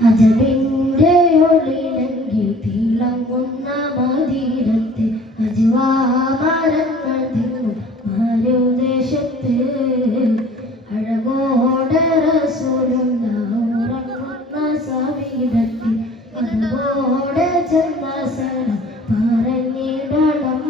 അജബിന്റെ ഒളിലങ്കി തിളങ്ങുന്ന മദീനത്ത് അജ്വാമരങ്ങൾ തിങ്ങും മരുദേശത്ത് അഴകോടെ റസൂലുള്ള ഉറങ്ങുന്ന സമീപത്തിൽ അതോടെ ചെന്ന സനം പറഞ്ഞിടണം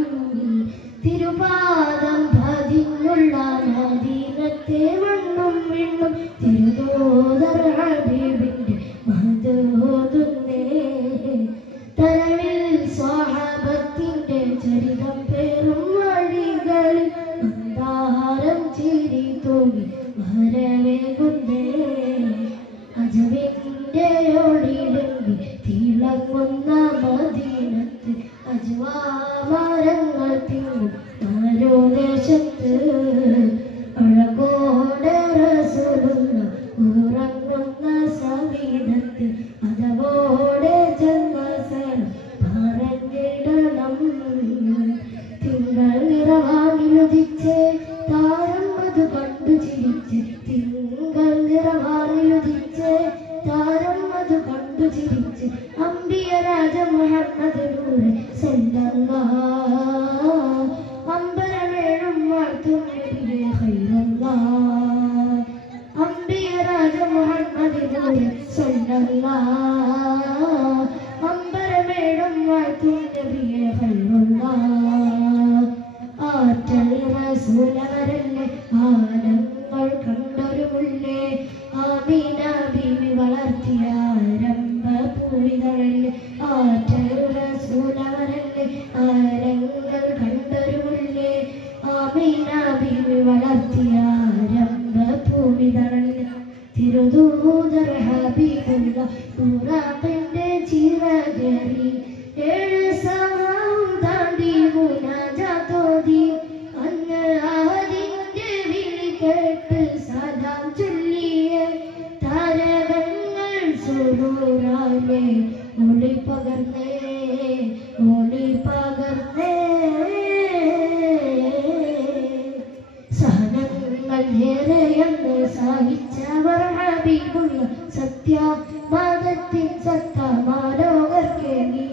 തിരുപാദം പതിഞ്ഞുള്ള മദീനത്തെ മണ്ണും വിണ്ണും തിരുദൂതർ ഹബീബിന്റെ മധുഹോതുന്നേ തരവിൽ സ്വഹാബത്തിന്റെ ചരിതം പേറും വഴികളിൽ മന്ദാരം ചിരി തൂങ്ങി വരവേകുന്നേ അജവിന്റെ ഒളിലങ്കി തിളങ്ങുന്ന മദീനത്ത് അജ്വാമരങ്ങൾ തിങ്ങും മരുദേശത്ത് അഴകോടെ റസൂലുള്ള ഉറങ്ങുന്ന സമീപത്ത് അതവോടെ ജന്മസനം പറഞ്ഞിടണം തിങ്കൾ നിറവാനിലുദിച്ച് താരം അത് കണ്ടു ചിരിച്ച് തിങ്കൾ നിറവാനിലുദിച്ച് താരം അത് കണ്ടു ചിരിച്ച് അമ്പിയ രാജ മുഹമ്മദ് നൂറെ സല്ലല്ലാഹ് അമ്പരമേഴും വാഴ്ത്തും നബിയെ ഖൈറല്ലാഹ് അമ്പിയ രാജ മുഹമ്മദ് നൂറെ സല്ലല്ലാഹ് അമ്പരമേഴും വാഴ്ത്തും നബിയെ ഖൈറല്ലാഹ് ആറ്റൽ റസൂലവരല്ലേ ആനങ്ങൾ കണ്ടൊരു മുല്ലേ ആമീന ബീവി വളർത്തിയ ആരംഭ പൂവിതളല്ലേ ആറ്റൽ റസൂലവരല്ലേ ആരങ്ങൾ കണ്ടൊരു മുല്ലേ ആമീന ബീവി വളർത്തിയ ആരംഭ പൂവിതളല്ലേ തിരുദൂതർ ഹബീബുള്ള നൂറാഖിന്റെ ചിറകേറി ഏഴ് സമാവും താണ്ടി മുനാജാത്തോതി അന്ന് ആദിന്റെ വിളി കേട്ട് സലാം ചൊല്ലിയ താരകങ്ങൾ സുറൂറാലെ ഒളി പകർന്നേ സഹനങ്ങൾ ഏറെയെന്ന് സഹിച്ചവർ ഹബീബുള്ള സത്യമതത്തിൻ സത്തമാലോകർക്കേകി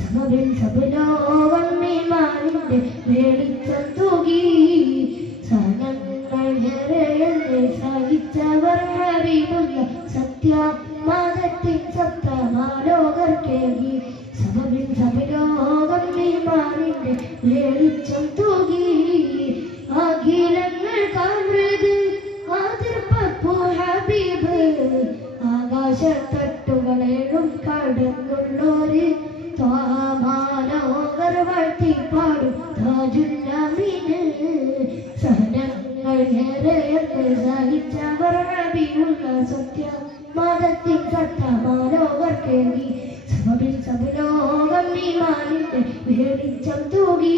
സമവിൽ സബലോകം ഈമാനിന്റെ വെളിച്ചം തൂകി സഹനങ്ങൾ ഏറെയെന്ന് സഹിച്ചവർ ഹബീബുള്ള സത്യമതത്തിൻ സത്തമാലോകർക്കേകി സമവിൽ സബലോകം ഈമാനിന്റെ വെളിച്ചം തൂകി അഖിലങ്ങൾ കാൺമൃത് ആതിർപ്പൂ ഹബീബ് ആകാശത്തട്ടുകളേഴും കടന്നുള്ളോര് ത്വാമാലോകർ വാഴ്ത്തിപ്പാടും താജുല്ലമീന് സഹനങ്ങൾ ഏറെയെന്ന് സഹിച്ചവർ ഹബീബുള്ള സത്യമതത്തിൻ സത്തമാലോകർക്കേകി സമവിൽ സബലോകം ഈമാനിന്റെ വെളിച്ചം തൂകി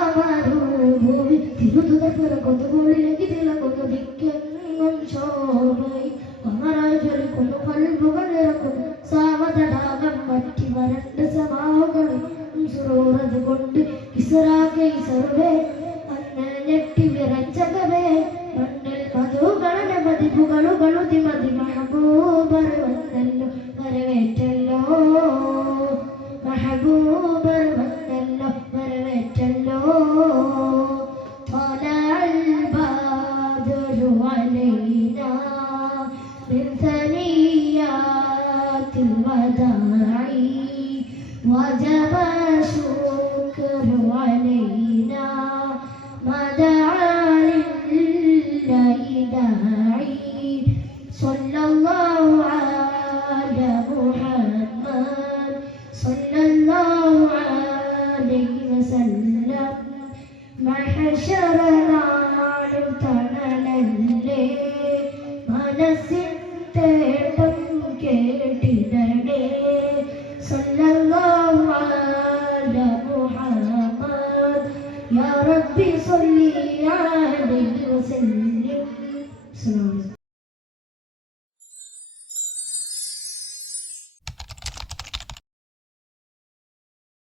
മക്കാമരുഭൂമി തിരുതുതർ പിറകൊന്നുകൊള്ളിലേക്ക് തിളങ്ങുന്നു ദിക്കെങ്ങും ശോഭയും അമരായി ജ്വലിക്കുന്നു കൽബുകൾ ഇറക്കുന്നു സാവതടാകം മറ്റി വരണ്ട സമാവുകളും സുറൂറത് കൊണ്ട് ഇസ്രാകൈസറുവേ അന്ന് ഞെട്ടി വിറച്ചകവേ മണ്ണിൽ മധുകളന മതിപുകളുകളുതി മതി മഹബൂബർ വന്നല്ലോ വരവേറ്റല്ലോ മഹബൂബർ വന്നല്ലോ വരവേറ്റല്ലോ طلع البدر علينا من ثنيات الوداع وجب الشكر علينا ما دعا لله داعي صلى الله على محمد صلى الله عليه وسلم മഹശറനാടും തണലല്ലേ മനസ്സിൻ തേട്ടം കേട്ടിടണേ സല്ലല്ലാഹു അലാ മുഹമ്മദ് യാ റബ്ബി സ്വല്ലി അലൈഹി വസല്ലം.